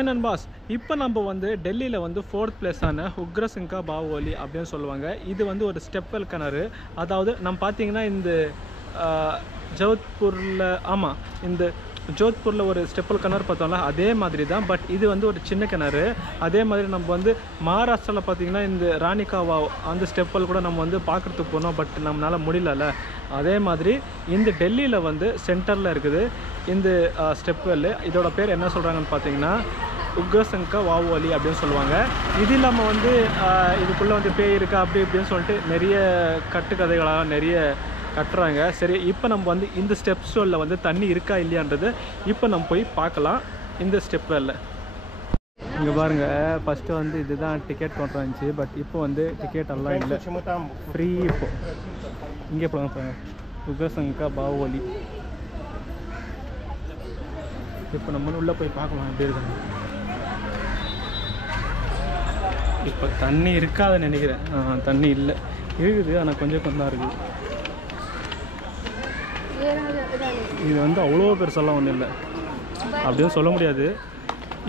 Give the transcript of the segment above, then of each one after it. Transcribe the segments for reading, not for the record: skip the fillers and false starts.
Hi நண்பாஸ், இப்போ நம்ம வந்து டெல்லியில் வந்து 4th பிளேஸான உக்ரசிங்கா பாவோலி அப்படின்னு சொல்லுவாங்க. இது வந்து ஒரு ஸ்டெப்வெல் கிணறு. அதாவது நம்ம பார்த்தீங்கன்னா இந்த ஜோத்பூரில் இந்த ஜோத்பூரில் ஒரு ஸ்டெப்பல் கிணறு பார்த்தோம்ல, அதே மாதிரி தான். பட் இது வந்து ஒரு சின்ன கிணறு. அதே மாதிரி நம்ம வந்து மகாராஷ்டிராவில் பார்த்தீங்கன்னா இந்த ராணிகாவா அந்த ஸ்டெப்பல் கூட நம்ம வந்து பார்க்குறதுக்கு போனோம். பட் நம்மளால் முடியல. அதே மாதிரி இந்த டெல்லியில் வந்து சென்டரில் இருக்குது இந்த ஸ்டெப்வெல். இதோட பேர் என்ன சொல்கிறாங்கன்னு பார்த்தீங்கன்னா உக்ரசிங்கா பாவோலி அப்படின்னு சொல்லுவாங்க. இது இல்லாமல் வந்து இதுக்குள்ளே வந்து பேய் இருக்கா அப்படி இப்படின்னு சொல்லிட்டு நிறைய கட்டுக்கதைகளாக நிறைய கட்டுறாங்க. சரி, இப்போ நம்ம வந்து இந்த ஸ்டெப் ஸ்டோலில் வந்து தண்ணி இருக்கா இல்லையான்றது இப்போ நம்ம போய் பார்க்கலாம். இந்த ஸ்டெப்வெல்ல இங்கே பாருங்கள், ஃபஸ்ட்டு வந்து இதுதான் டிக்கெட் கவுண்டர் இருந்துச்சு. பட் இப்போ வந்து டிக்கெட் எல்லாம் இல்லை, ஃப்ரீ. இப்போ இங்கே போகிறாங்க உக்ரசிங்கா பாவோலி. இப்போ நம்ம உள்ளே போய் பார்க்கலாம் எப்படி இருக்காங்க. இப்போ தண்ணி இருக்காதுன்னு நினைக்கிறேன். தண்ணி இல்லை, இருக்குது, ஆனால் கொஞ்சம் தான் இருக்குது. இது வந்து அவ்வளோ பெருசெல்லாம் ஒன்றும் இல்லை அப்படின்னு சொல்ல முடியாது.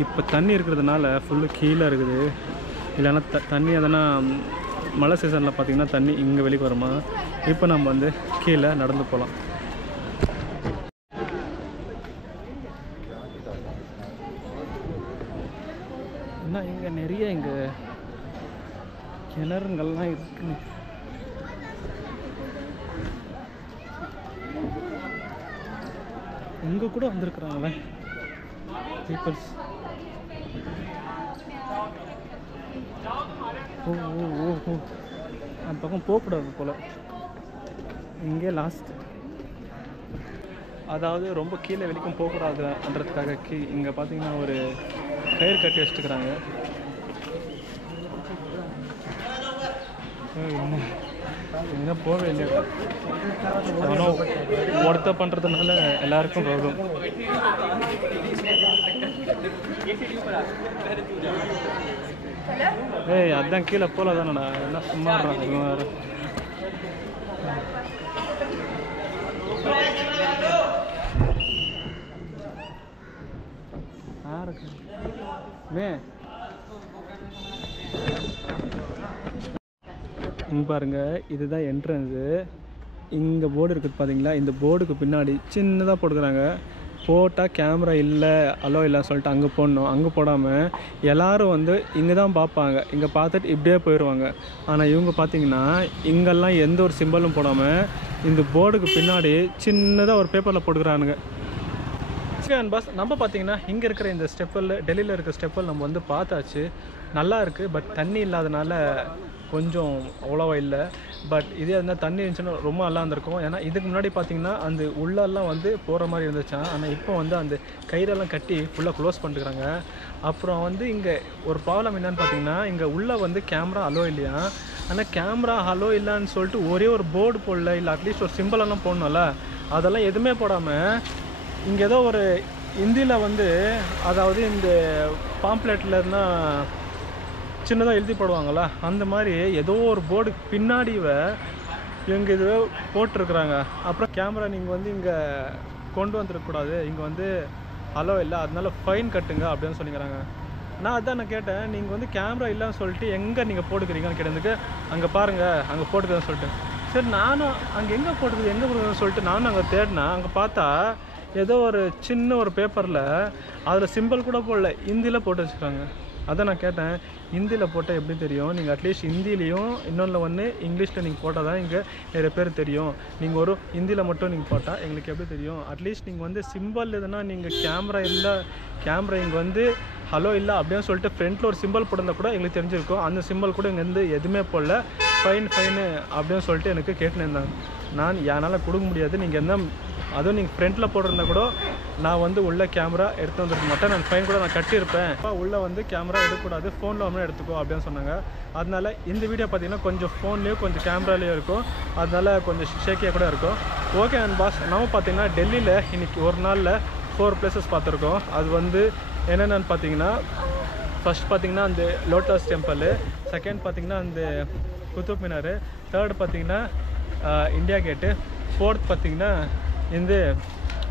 இப்போ தண்ணி இருக்கிறதுனால ஃபுல்லு கீழே இருக்குது. இல்லைன்னா தண்ணி எதனா மழை சீசனில் பார்த்திங்கன்னா தண்ணி இங்கே வெளியே வருமா. இப்போ நம்ம வந்து கீழே நடந்து போகலாம். என்ன இங்கே நிறைய இங்கே கிணறுங்கள்லாம் இருக்குன்னு. இங்கே கூட வந்திருக்குறாங்களே பீப்புள்ஸ். ஓ ஓ ஓ ஓ அந்த பக்கம் போகக்கூடாது போல். இங்கே லாஸ்ட், அதாவது ரொம்ப கீழே வெளிக்கும் போகக்கூடாதுன்றதுக்காக இங்கே பார்த்தீங்கன்னா ஒரு கயிறு கட்டி வச்சுட்டுக்கிறாங்க. எங்கே போகவே இல்லையா, ஆனால் ஒருத்த பண்ணுறதுனால எல்லாருக்கும் வரும். ஏய், அதான் கீழே போல தானடா, என்ன சும்மா வேறு. இங்கே பாருங்கள், இதுதான் என்ட்ரன்ஸு. இங்கே போர்டு இருக்குது பார்த்தீங்களா, இந்த போர்டுக்கு பின்னாடி சின்னதாக போட்டுக்கிறாங்க. போட்டால் கேமரா இல்லை அலோ இல்லைன்னு சொல்லிட்டு அங்கே போடணும். அங்கே போடாமல் எல்லோரும் வந்து இங்கே தான் பார்ப்பாங்க. இங்கே பார்த்துட்டு இப்படியே போயிடுவாங்க. ஆனால் இவங்க பார்த்தீங்கன்னா இங்கெல்லாம் எந்த ஒரு சிம்பிளும் போடாமல் இந்த போர்டுக்கு பின்னாடி சின்னதாக ஒரு பேப்பரில் போட்டுக்கிறானுங்க. பஸ் நம்ம பார்த்தீங்கன்னா இங்கே இருக்கிற இந்த ஸ்டெப்பல், டெல்லியில் இருக்கிற ஸ்டெப்பல் நம்ம வந்து பார்த்தாச்சு. நல்லா இருக்குது. பட் தண்ணி இல்லாதனால கொஞ்சம் அவ்வளோவா இல்லை. பட் இதே இருந்தால் தண்ணி இருந்துச்சுன்னா ரொம்ப நல்லா இருந்திருக்கும். ஏன்னா இதுக்கு முன்னாடி பார்த்தீங்கன்னா அந்த உள்ளெல்லாம் வந்து போகிற மாதிரி இருந்துச்சான். ஆனால் இப்போ வந்து அந்த கயிறெல்லாம் கட்டி ஃபுல்லாக க்ளோஸ் பண்ணிட்டுருக்காங்க. அப்புறம் வந்து இங்கே ஒரு ப்ராப்ளம் என்னன்னு பார்த்தீங்கன்னா, இங்கே உள்ளே வந்து கேமரா அலோ இல்லையா. ஆனால் கேமரா அலோ இல்லைன்னு சொல்லிட்டு ஒரே ஒரு போர்டு போடல, இல்லை அட்லீஸ்ட் ஒரு சிம்பிளெல்லாம் போடணும்ல, அதெல்லாம் எதுவுமே போடாமல் இங்கே ஏதோ ஒரு ஹிந்தியில் வந்து, அதாவது இந்த பாம்ப்ளெட்டில் இருந்தால் சின்னதாக எழுதி போடுவாங்களா, அந்த மாதிரி ஏதோ ஒரு போர்டு பின்னாடி இவங்க இது போட்டிருக்குறாங்க. அப்புறம் கேமரா நீங்கள் வந்து இங்கே கொண்டு வந்துருக்கக்கூடாது, இங்கே வந்து அலோ இல்லை, அதனால ஃபைன் கட்டுங்க அப்படின்னு சொல்லிக்கிறாங்க. நான் கேட்டேன், நீங்கள் வந்து கேமரா இல்லைன்னு சொல்லிட்டு எங்கே நீங்கள் போட்டுக்கிறீங்கன்னு கேட்டதுக்கு, அங்கே பாருங்கள் அங்கே போட்டுக்கிறேன்னு சொல்லிட்டு. சரி, நானும் அங்கே எங்கே போட்டுக்குது எங்கே போட்டுக்குதுன்னு சொல்லிட்டு நானும் அங்கே தேடினேன். அங்கே பார்த்தா ஏதோ ஒரு சின்ன ஒரு பேப்பரில் அதில் சிம்பிள் கூட போடல, ஹிந்தியில் போட்டு வச்சுருக்காங்க. அதான் நான் கேட்டேன், ஹிந்தியில் போட்டால் எப்படி தெரியும்? நீங்கள் அட்லீஸ்ட் ஹிந்திலையும் இன்னொன்று இங்கிலீஷில் நீங்கள் போட்டால் தான் இங்கே நிறைய பேர் தெரியும். நீங்கள் ஒரு ஹிந்தியில் மட்டும் நீங்கள் போட்டால் எங்களுக்கு எப்படி தெரியும்? அட்லீஸ்ட் நீங்கள் வந்து சிம்பிள் எதுனா, நீங்கள் கேமரா இல்லை, கேமரா இங்கே வந்து ஹலோ இல்லை அப்படின்னு சொல்லிட்டு ஃப்ரண்ட்டில் ஒரு சிம்பிள் போட்டிருந்தா கூட எங்களுக்கு தெரிஞ்சிருக்கும். அந்த சிம்பிள் கூட இங்கே வந்து எதுவுமே போடல. ஃபைனு அப்படின்னு சொல்லிட்டு எனக்கு கேட்டுன்னு இருந்தாங்க. நான் என்னால் கொடுக்க முடியாது, நீங்கள் என்ன அதுவும் நீங்கள் ஃப்ரண்ட்டில் போட்டிருந்தா கூட நான் வந்து உள்ளே கேமரா எடுத்து வந்துருக்க மாட்டேன், நான் ஃபைன் கூட நான் கட்டியிருப்பேன். உள்ளே வந்து கேமரா எடுக்கக்கூடாது, ஃபோனில் ஒன்று எடுத்துக்கோ அப்படின்னு சொன்னாங்க. அதனால் இந்த வீடியோ பார்த்தீங்கன்னா கொஞ்சம் ஃபோன்லேயும் கொஞ்சம் கேமராலேயும் இருக்கும், அதனால கொஞ்சம் ஷேக்கியாக கூட இருக்கும். ஓகே அண்ட் பாஸ், நம்ம பார்த்தீங்கன்னா டெல்லியில் இன்றைக்கி ஒரு நாளில் 4 பிளேசஸ் பார்த்துருக்கோம். அது வந்து என்னென்னு பார்த்தீங்கன்னா, ஃபஸ்ட் பார்த்தீங்கன்னா அந்த லோட்டஸ் டெம்பிள், செகண்ட் பார்த்தீங்கன்னா அந்த குத்துப் மினார், தேர்ட் பார்த்தீங்கன்னா இந்தியா கேட்டு, ஃபோர்த் பார்த்தீங்கன்னா இந்த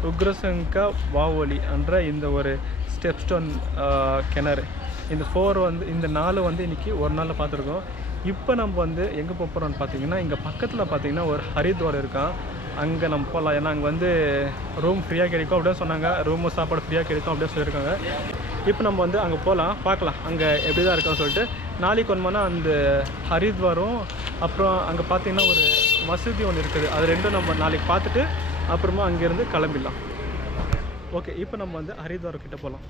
உக்ரசிங்கா பாவோலி என்ற இந்த ஒரு ஸ்டெப் ஸ்டோன் கிணறு. இந்த 4 வந்து இந்த 4 வந்து இன்றைக்கி ஒரு நாளில் பார்த்துருக்கோம். இப்போ நம்ம வந்து எங்கே போகிறோம்னு பார்த்தீங்கன்னா, இங்கே பக்கத்தில் பார்த்தீங்கன்னா ஒரு ஹரித்வார் இருக்கான். அங்கே நம்ம போகலாம். ஏன்னா அங்கே வந்து ரூம் ஃப்ரீயாக கிடைக்கும் அப்படின்னு சொன்னாங்க. ரூமு சாப்பாடு ஃப்ரீயாக கிடைக்கும் அப்படின்னு சொல்லியிருக்காங்க. இப்போ நம்ம வந்து அங்கே போகலாம், பார்க்கலாம் அங்கே எப்படி தான் இருக்கான்னு சொல்லிட்டு. நாளைக்கு ஒன்றுனா அந்த ஹரித்வாரும் அப்புறம் அங்கே பார்த்தீங்கன்னா ஒரு மசூதி ஒன்று இருக்குது. அது ரெண்டும் நம்ம நாளைக்கு பார்த்துட்டு அப்புறமா அங்கேருந்து கிளம்பிடலாம். ஓகே, இப்போ நம்ம வந்து ஹரித்வார் கிட்டே போகலாம்.